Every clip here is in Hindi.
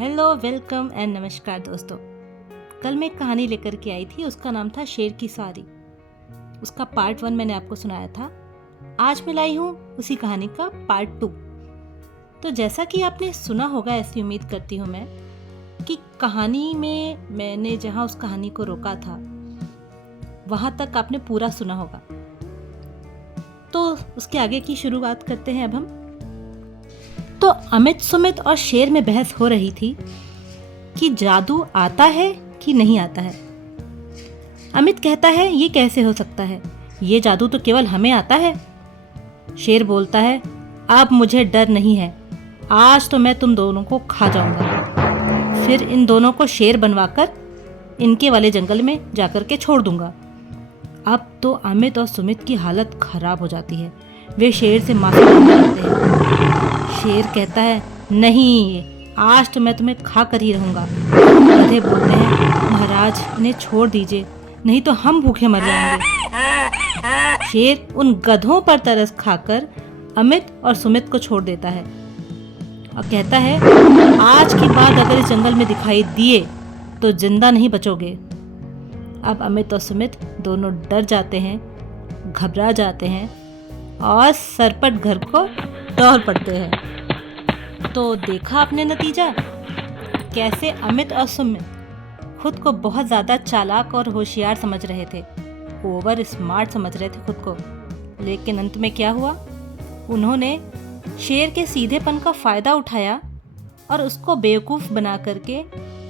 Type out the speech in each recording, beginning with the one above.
हेलो, वेलकम एंड नमस्कार दोस्तों। कल मैं एक कहानी लेकर के आई थी, उसका नाम था शेर की सारी। उसका पार्ट 1 मैंने आपको सुनाया था। आज मैं लाई हूँ उसी कहानी का पार्ट 2। तो जैसा कि आपने सुना होगा, ऐसी उम्मीद करती हूँ मैं कि कहानी में मैंने जहाँ उस कहानी को रोका था वहाँ तक आपने पूरा सुना होगा। तो उसके आगे की शुरुआत करते हैं अब हम। तो अमित, सुमित और शेर में बहस हो रही थी कि जादू आता है कि नहीं आता है। अमित कहता है, ये कैसे हो सकता है, ये जादू तो केवल हमें आता है। शेर बोलता है, अब मुझे डर नहीं है, आज तो मैं तुम दोनों को खा जाऊंगा। फिर इन दोनों को शेर बनवाकर इनके वाले जंगल में जाकर के छोड़ दूंगा। अब तो अमित और सुमित की हालत खराब हो जाती है। वे शेर से माफी मांगते हैं। शेर कहता है, नहीं, आज तो मैं तुम्हें खा कर ही रहूंगा। गधे बोलते हैं, महाराज इन्हें छोड़ दीजिए, नहीं तो हम भूखे मर जाएंगे। शेर उन गधों पर तरस खाकर अमित और सुमित को छोड़ देता है और कहता है, आज की बात अगर इस जंगल में दिखाई दिए तो जिंदा नहीं बचोगे। अब अमित और सुमित दोनों डर जाते हैं, घबरा जाते हैं और सरपट घर को दौड़ पड़ते हैं। तो देखा आपने नतीजा, कैसे अमित और सुमित खुद को बहुत ज़्यादा चालाक और होशियार समझ रहे थे, ओवर स्मार्ट समझ रहे थे खुद को। लेकिन अंत में क्या हुआ, उन्होंने शेर के सीधेपन का फ़ायदा उठाया और उसको बेवकूफ़ बना करके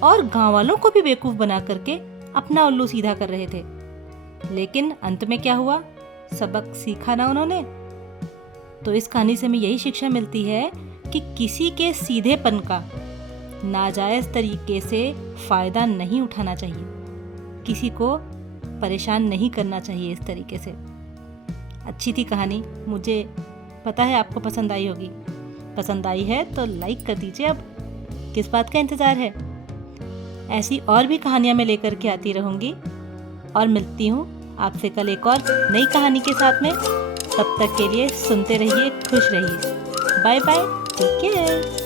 और गाँव वालों को भी बेवकूफ़ बना करके अपना उल्लू सीधा कर रहे थे। लेकिन अंत में क्या हुआ, सबक सीखा ना उन्होंने। तो इस कहानी से हमें यही शिक्षा मिलती है कि किसी के सीधेपन का नाजायज़ तरीके से फ़ायदा नहीं उठाना चाहिए, किसी को परेशान नहीं करना चाहिए इस तरीके से। अच्छी थी कहानी, मुझे पता है आपको पसंद आई होगी। पसंद आई है तो लाइक कर दीजिए। अब किस बात का इंतज़ार है। ऐसी और भी कहानियाँ मैं लेकर के आती रहूँगी और मिलती हूँ आपसे कल एक और नई कहानी के साथ में। तब तक के लिए सुनते रहिए, खुश रहिए। Bye bye, take care.